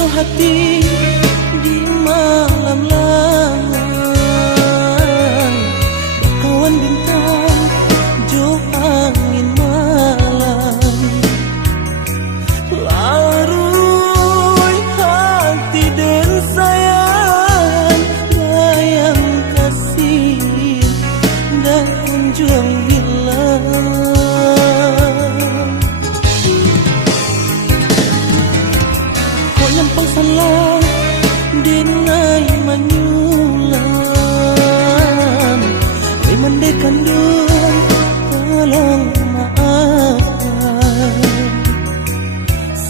Sepanyo hati di malam langang, kawan bintang jo angin malam, larui hati dan sayang, bayang kasih dah kunjung hilang. Nyampang salah dinai manyulan, we mendekan dun tolong maafkan.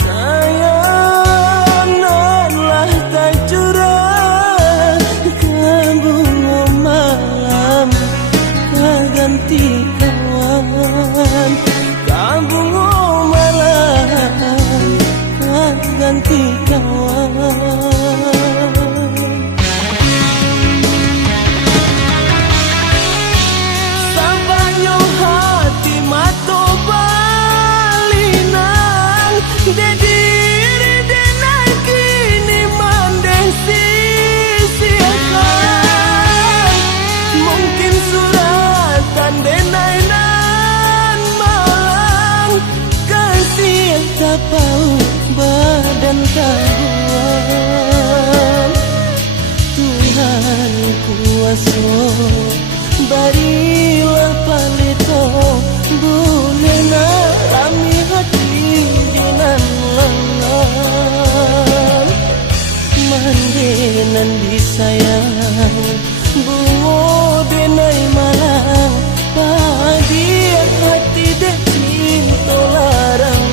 Sayanglah tak curah kabungo malam, kaganti kawan kabungo malam, ganti kawan. Sampainya hati mato balinang, dediri denai kini mandeng sisiakan. Mungkin suratan denai nan malang, kasih tak bau badan kawan. Tuhan kuasa barilah palito, bunena rami hati dinan lengan, mandenan disayang bungo denai malang, padian hati dek cinta larangan.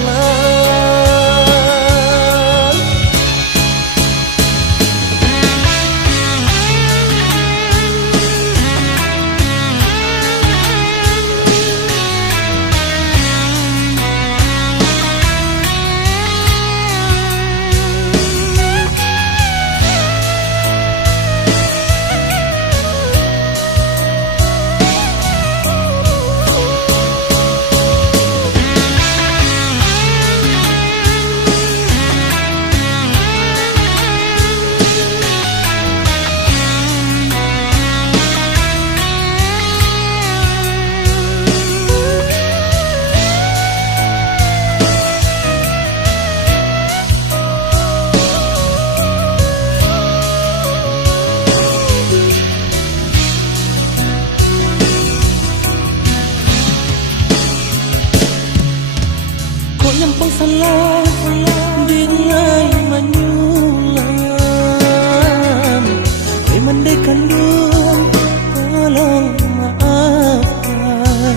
Nyampang salah dinai manyulan, we mendekan dun tolong maafkan.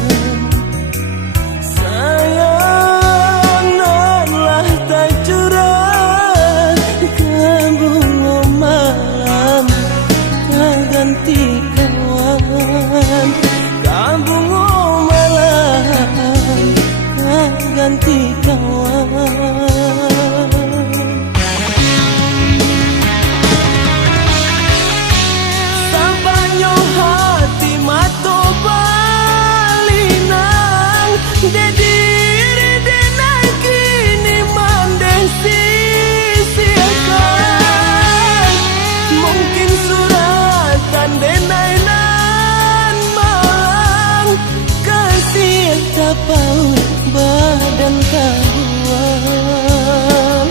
Sayanglah tak curah kabungo malam, kaganti kawan kabungo malam, ganti kawan. Sampainya hati mato balinang, dediri denai kini mandeng sisiakan. Mungkin suratan denai nan malang, kasih tak bau badan kawan.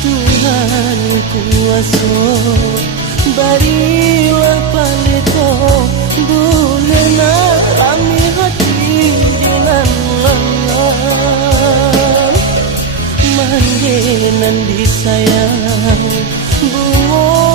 Tuhan kuasa barilah palito, bunena rami hati dinan lengan, mandenan disayang bungo